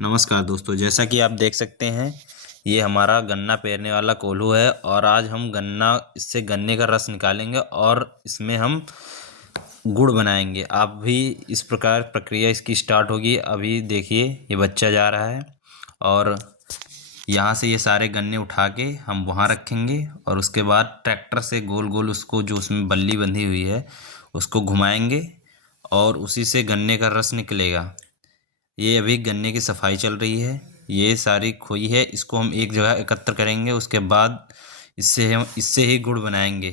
नमस्कार दोस्तों, जैसा कि आप देख सकते हैं ये हमारा गन्ना पेरने वाला कोल्हू है और आज हम इससे गन्ने का रस निकालेंगे और इसमें हम गुड़ बनाएंगे। आप भी इस प्रकार प्रक्रिया इसकी स्टार्ट होगी। अभी देखिए ये बच्चा जा रहा है और यहाँ से ये सारे गन्ने उठा के हम वहाँ रखेंगे और उसके बाद ट्रैक्टर से गोल गोल उसको जो उसमें बल्ली बंधी हुई है उसको घुमाएंगे और उसी से गन्ने का रस निकलेगा। ये अभी गन्ने की सफाई चल रही है। ये सारी खोई है, इसको हम एक जगह एकत्र करेंगे। उसके बाद इससे ही गुड़ बनाएंगे।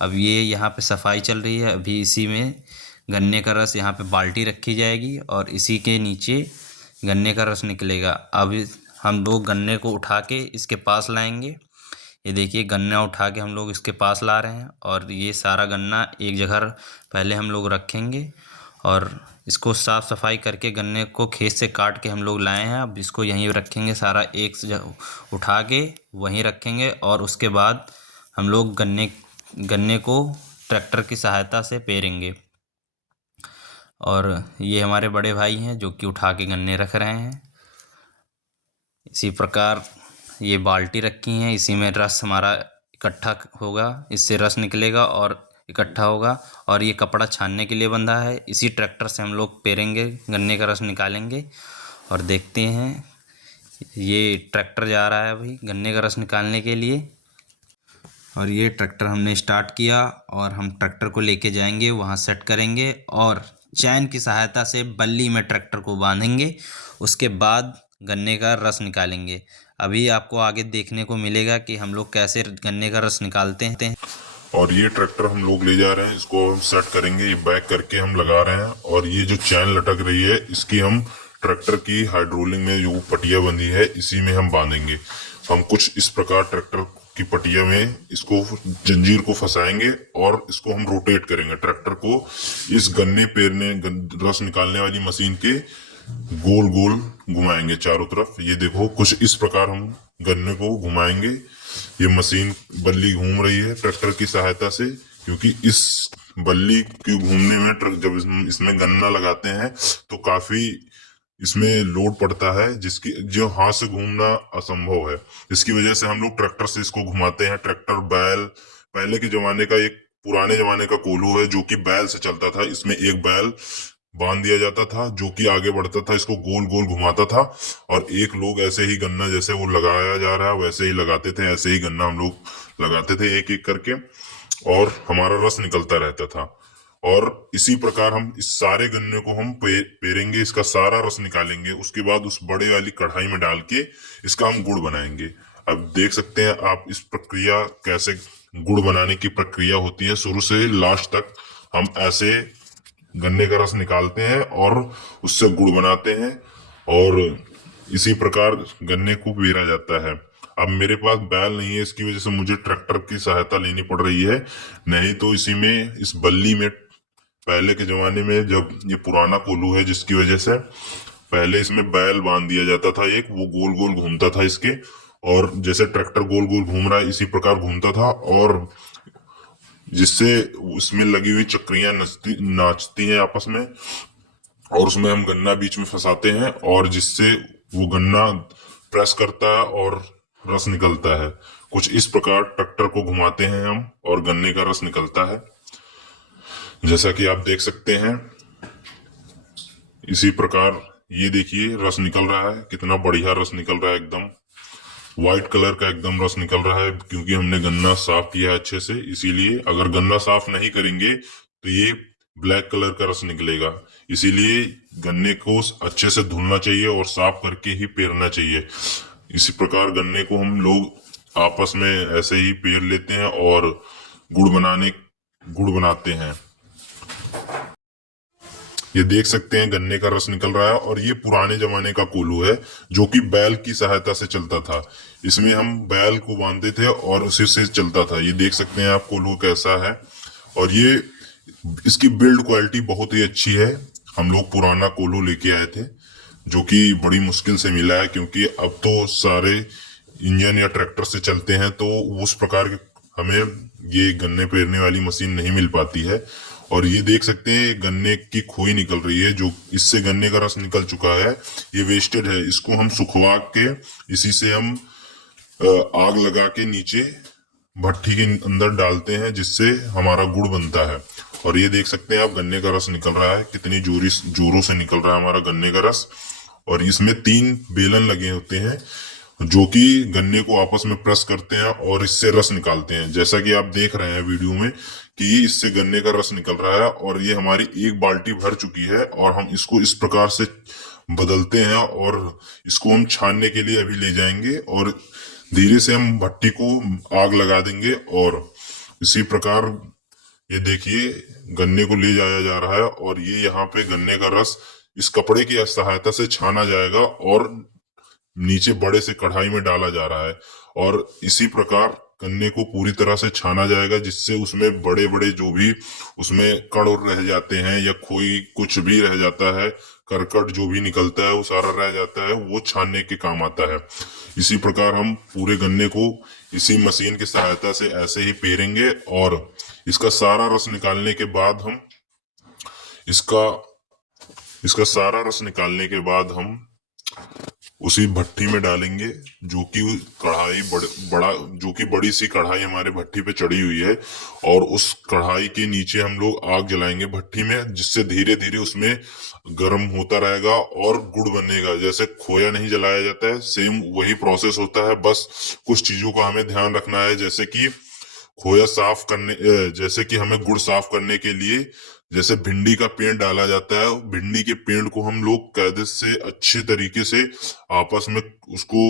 अब ये यहाँ पे सफाई चल रही है। अभी इसी में गन्ने का रस, यहाँ पे बाल्टी रखी जाएगी और इसी के नीचे गन्ने का रस निकलेगा। अब हम लोग गन्ने को उठा के इसके पास लाएंगे। ये देखिए गन्ना उठा के हम लोग इसके पास ला रहे हैं और ये सारा गन्ना एक जगह पहले हम लोग रखेंगे और इसको साफ़ सफाई करके गन्ने को खेत से काट के हम लोग लाए हैं। अब इसको यहीं रखेंगे, सारा एक से उठा के वहीं रखेंगे और उसके बाद हम लोग गन्ने को ट्रैक्टर की सहायता से पेरेंगे। और ये हमारे बड़े भाई हैं जो कि उठा के गन्ने रख रहे हैं। इसी प्रकार ये बाल्टी रखी हैं, इसी में रस हमारा इकट्ठा होगा, इससे रस निकलेगा और इकट्ठा होगा। और ये कपड़ा छानने के लिए बंधा है। इसी ट्रैक्टर से हम लोग पेरेंगे, गन्ने का रस निकालेंगे। और देखते हैं ये ट्रैक्टर जा रहा है अभी गन्ने का रस निकालने के लिए। और ये ट्रैक्टर हमने स्टार्ट किया और हम ट्रैक्टर को लेके जाएंगे, वहाँ सेट करेंगे और चैन की सहायता से बल्ली में ट्रैक्टर को बांधेंगे। उसके बाद गन्ने का रस निकालेंगे। अभी आपको आगे देखने को मिलेगा कि हम लोग कैसे गन्ने का रस निकालते हैं। और ये ट्रैक्टर हम लोग ले जा रहे हैं, इसको हम सेट करेंगे। ये बैक करके हम लगा रहे हैं और ये जो चैन लटक रही है इसकी हम ट्रैक्टर की हाइड्रोलिक में जो पटिया बंधी है इसी में हम बांधेंगे। हम कुछ इस प्रकार ट्रैक्टर की पटिया में इसको जंजीर को फंसाएंगे और इसको हम रोटेट करेंगे। ट्रैक्टर को इस रस निकालने वाली मशीन के गोल गोल घुमाएंगे चारों तरफ। ये देखो कुछ इस प्रकार हम गन्ने को घुमाएंगे। ये मशीन बल्ली घूम रही है ट्रैक्टर की सहायता से, क्योंकि इस बल्ली के घूमने में ट्रक जब इसमें गन्ना लगाते हैं तो काफी इसमें लोड पड़ता है, जिसकी जो हाथ से घूमना असंभव है। इसकी वजह से हम लोग ट्रैक्टर से इसको घुमाते हैं। ट्रैक्टर बैल, पहले के जमाने का एक पुराने जमाने का कोल्हू है जो कि बैल से चलता था। इसमें एक बैल बांध दिया जाता था जो कि आगे बढ़ता था, इसको गोल गोल घुमाता था और एक लोग ऐसे ही गन्ना जैसे वो लगाया जा रहा है वैसे ही लगाते थे। ऐसे ही गन्ना हम लोग लगाते थे एक एक करके और हमारा रस निकलता रहता था। और इसी प्रकार हम इस सारे गन्ने को हम पेरेंगे, इसका सारा रस निकालेंगे। उसके बाद उस बड़े वाली कढ़ाई में डाल के इसका हम गुड़ बनाएंगे। अब देख सकते हैं आप इस प्रक्रिया कैसे गुड़ बनाने की प्रक्रिया होती है। शुरू से लास्ट तक हम ऐसे गन्ने का रस निकालते हैं और उससे गुड़ बनाते हैं और इसी प्रकार गन्ने को पेरा जाता है। अब मेरे पास बैल नहीं है, इसकी वजह से मुझे ट्रैक्टर की सहायता लेनी पड़ रही है। नहीं तो इसी में इस बल्ली में पहले के जमाने में, जब ये पुराना कोल्हू है जिसकी वजह से पहले इसमें बैल बांध दिया जाता था, एक वो गोल गोल घूमता था इसके, और जैसे ट्रैक्टर गोल गोल घूम रहा है इसी प्रकार घूमता था और जिससे उसमें लगी हुई चक्रियां नाचती हैं आपस में और उसमें हम गन्ना बीच में फंसाते हैं और जिससे वो गन्ना प्रेस करता है और रस निकलता है। कुछ इस प्रकार ट्रैक्टर को घुमाते हैं हम और गन्ने का रस निकलता है, जैसा कि आप देख सकते हैं। इसी प्रकार ये देखिए रस निकल रहा है, कितना बढ़िया रस निकल रहा है, एकदम व्हाइट कलर का एकदम रस निकल रहा है, क्योंकि हमने गन्ना साफ किया है अच्छे से। इसीलिए अगर गन्ना साफ नहीं करेंगे तो ये ब्लैक कलर का रस निकलेगा। इसीलिए गन्ने को अच्छे से धुलना चाहिए और साफ करके ही पेरना चाहिए। इसी प्रकार गन्ने को हम लोग आपस में ऐसे ही पेर लेते हैं और गुड़ बनाते हैं। ये देख सकते हैं गन्ने का रस निकल रहा है और ये पुराने जमाने का कोल्हू है जो कि बैल की सहायता से चलता था। इसमें हम बैल को बांधते थे और उसी से चलता था। ये देख सकते हैं आप कोल्हू कैसा है और ये इसकी बिल्ड क्वालिटी बहुत ही अच्छी है। हम लोग पुराना कोल्हू लेके आए थे जो कि बड़ी मुश्किल से मिला है, क्योंकि अब तो सारे इंजन या ट्रैक्टर से चलते हैं तो उस प्रकार के हमें ये गन्ने पेरने वाली मशीन नहीं मिल पाती है। और ये देख सकते हैं गन्ने की खोई निकल रही है, जो इससे गन्ने का रस निकल चुका है। ये वेस्टेड है, इसको हम सुखवा के इसी से हम आग लगा के नीचे भट्टी के अंदर डालते हैं, जिससे हमारा गुड़ बनता है। और ये देख सकते हैं आप, गन्ने का रस निकल रहा है, कितनी जोरों से निकल रहा है हमारा गन्ने का रस। और इसमें 3 बेलन लगे होते हैं जो कि गन्ने को आपस में प्रेस करते हैं और इससे रस निकालते हैं। जैसा कि आप देख रहे हैं वीडियो में कि इससे गन्ने का रस निकल रहा है, और ये हमारी 1 बाल्टी भर चुकी है। और हम इसको इस प्रकार से बदलते हैं और इसको हम छानने के लिए अभी ले जाएंगे, और धीरे से हम भट्टी को आग लगा देंगे। और इसी प्रकार ये देखिए गन्ने को ले जाया जा रहा है, और ये यहाँ पे गन्ने का रस इस कपड़े की सहायता से छाना जाएगा और नीचे बड़े से कढ़ाई में डाला जा रहा है। और इसी प्रकार गन्ने को पूरी तरह से छाना जाएगा, जिससे उसमें बड़े बड़े जो भी उसमें कण रह जाते हैं या कोई कुछ भी रह जाता है, करकट जो भी निकलता है वो सारा रह जाता है, वो छानने के काम आता है। इसी प्रकार हम पूरे गन्ने को इसी मशीन की सहायता से ऐसे ही पेरेंगे, और इसका सारा रस निकालने के बाद हम इसका इसका सारा रस निकालने के बाद हम उसी भट्टी में डालेंगे, जो कि कढ़ाई बड़ा जो कि बड़ी सी कढ़ाई हमारे भट्टी पे चढ़ी हुई है। और उस कढ़ाई के नीचे हम लोग आग जलाएंगे भट्टी में, जिससे धीरे धीरे उसमें गर्म होता रहेगा और गुड़ बनेगा। जैसे खोया नहीं जलाया जाता है, सेम वही प्रोसेस होता है। बस कुछ चीजों का हमें ध्यान रखना है, जैसे कि जैसे कि हमें गुड़ साफ करने के लिए जैसे भिंडी का पेंट डाला जाता है, भिंडी के पेंट को हम लोग कायदे से अच्छे तरीके से आपस में उसको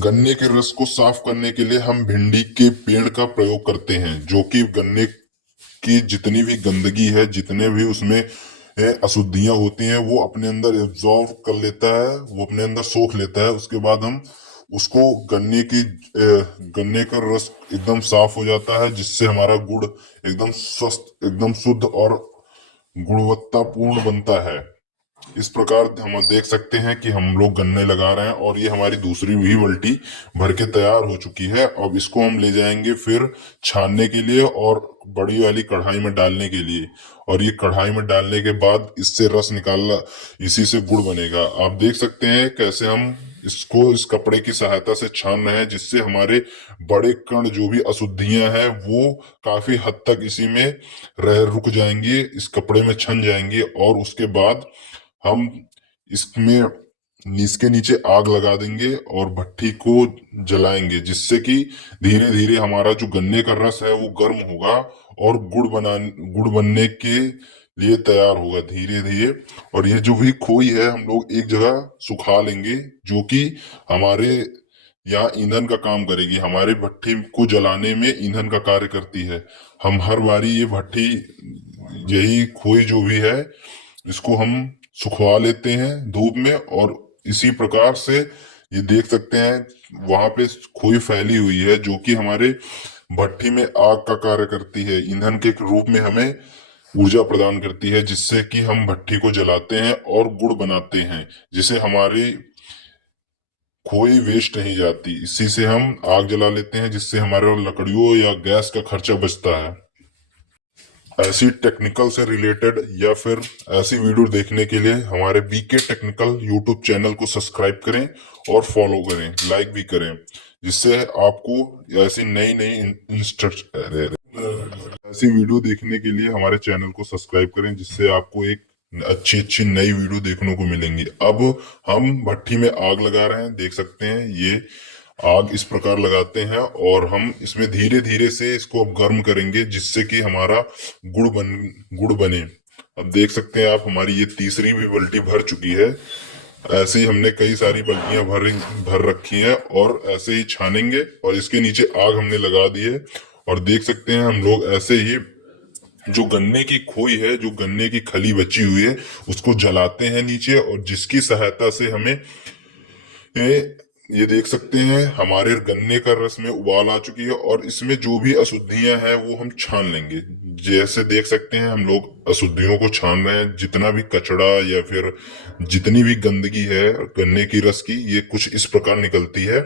गन्ने के रस को साफ करने के लिए हम भिंडी के पेड़ का प्रयोग करते हैं, जो कि गन्ने की जितनी भी गंदगी है, जितने भी उसमें अशुद्धियां होती हैं, वो अपने अंदर एब्जॉर्व कर लेता है, वो अपने अंदर सोख लेता है। उसके बाद हम उसको गन्ने का रस एकदम साफ हो जाता है, जिससे हमारा गुड़ एकदम स्वस्थ, एकदम शुद्ध और गुणवत्तापूर्ण बनता है। इस प्रकार हम देख सकते हैं कि हम लोग गन्ने लगा रहे हैं, और ये हमारी दूसरी भी बाल्टी भर के तैयार हो चुकी है। अब इसको हम ले जाएंगे फिर छानने के लिए और बड़ी वाली कढ़ाई में डालने के लिए। और ये कढ़ाई में डालने के बाद इससे रस निकालना, इसी से गुड़ बनेगा। आप देख सकते हैं कैसे हम इसको इस कपड़े की सहायता से छान रहे हैं, जिससे हमारे बड़े कण जो भी अशुद्धियां हैं वो काफी हद तक इसी में रुक जाएंगी, इस कपड़े में छन जाएंगी। और उसके बाद हम इसमें इसके नीचे आग लगा देंगे और भट्टी को जलाएंगे, जिससे कि धीरे धीरे हमारा जो गन्ने का रस है वो गर्म होगा और गुड़ बनने के लिए तैयार होगा धीरे धीरे। और ये जो भी खोई है हम लोग एक जगह सुखा लेंगे, जो कि हमारे यहाँ ईंधन का काम करेगी, हमारे भट्टी को जलाने में ईंधन का कार्य करती है। हम हर बारी ये भट्टी, यही खोई जो भी है, इसको हम सुखवा लेते हैं धूप में। और इसी प्रकार से ये देख सकते हैं वहां पे खोई फैली हुई है, जो कि हमारे भट्टी में आग का कार्य करती है, ईंधन के रूप में हमें ऊर्जा प्रदान करती है, जिससे कि हम भट्टी को जलाते हैं और गुड़ बनाते हैं, जिसे हमारी खोई वेस्ट नहीं जाती। इसी से हम आग जला लेते हैं, जिससे हमारे लकड़ियों या गैस का खर्चा बचता है। ऐसी टेक्निकल से रिलेटेड या फिर ऐसी वीडियो देखने के लिए हमारे बीके टेक्निकल यूट्यूब चैनल को सब्सक्राइब करें और फॉलो करें, लाइक भी करें, जिससे आपको ऐसी नई नई ऐसी वीडियो देखने के लिए हमारे चैनल को सब्सक्राइब करें, जिससे आपको एक अच्छी अच्छी नई वीडियो देखने को मिलेंगी। अब हम भट्टी में आग लगा रहे हैं, देख सकते हैं ये आग इस प्रकार लगाते हैं, और हम इसमें धीरे धीरे से इसको अब गर्म करेंगे, जिससे कि हमारा गुड़ बने। अब देख सकते हैं आप, हमारी ये तीसरी भी बाल्टी भर चुकी है। ऐसे ही हमने कई सारी बाल्टियां भर रखी हैं, और ऐसे ही छानेंगे। और इसके नीचे आग हमने लगा दी है, और देख सकते हैं हम लोग ऐसे ही जो गन्ने की खोई है, जो गन्ने की खली बची हुई है, उसको जलाते हैं नीचे, और जिसकी सहायता से हमें ये देख सकते हैं हमारे गन्ने का रस में उबाल आ चुकी है, और इसमें जो भी अशुद्धियां हैं वो हम छान लेंगे। जैसे देख सकते हैं हम लोग अशुद्धियों को छान रहे हैं। जितना भी कचड़ा या फिर जितनी भी गंदगी है गन्ने की रस की, ये कुछ इस प्रकार निकलती है,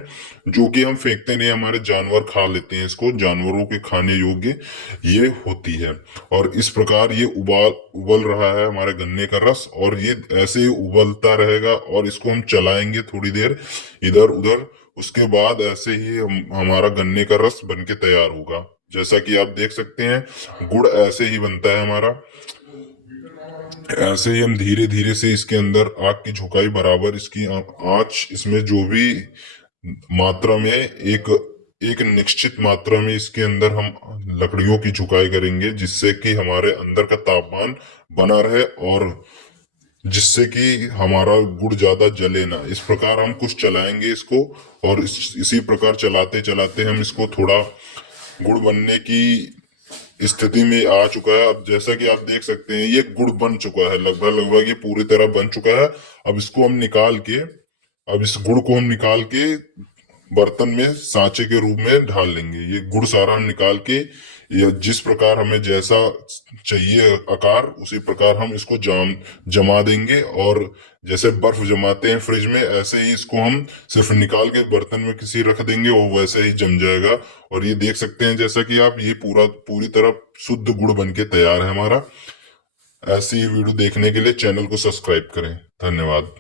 जो कि हम फेंकते नहीं, हमारे जानवर खा लेते हैं इसको, जानवरों के खाने योग्य ये होती है। और इस प्रकार ये उबल रहा है हमारे गन्ने का रस, और ये ऐसे ही उबलता रहेगा और इसको हम चलाएंगे थोड़ी देर इधर उधर। उसके बाद ऐसे ही हमारा गन्ने का रस बन के तैयार होगा। जैसा कि आप देख सकते हैं गुड़ ऐसे ही बनता है हमारा। ऐसे ही हम धीरे धीरे से इसके अंदर आग की झुकाई बराबर, इसकी आंच, इसमें जो भी मात्रा में एक एक निश्चित मात्रा में इसके अंदर हम लकड़ियों की झुकाई करेंगे, जिससे कि हमारे अंदर का तापमान बना रहे और जिससे कि हमारा गुड़ ज्यादा जले ना। इस प्रकार हम कुछ चलाएंगे इसको, और इसी प्रकार चलाते चलाते हम इसको थोड़ा गुड़ बनने की स्थिति में आ चुका है। अब जैसा कि आप देख सकते हैं ये गुड़ बन चुका है, लगभग लगभग ये पूरी तरह बन चुका है। अब इसको हम निकाल के, अब इस गुड़ को हम निकाल के बर्तन में सांचे के रूप में ढाल लेंगे। ये गुड़ सारा हम निकाल के, या जिस प्रकार हमें जैसा चाहिए आकार, उसी प्रकार हम इसको जमा देंगे। और जैसे बर्फ जमाते हैं फ्रिज में, ऐसे ही इसको हम सिर्फ निकाल के बर्तन में किसी रख देंगे, वो वैसे ही जम जाएगा। और ये देख सकते हैं जैसा कि आप, ये पूरी तरह शुद्ध गुड़ बन के तैयार है हमारा। ऐसी ही वीडियो देखने के लिए चैनल को सब्सक्राइब करें। धन्यवाद।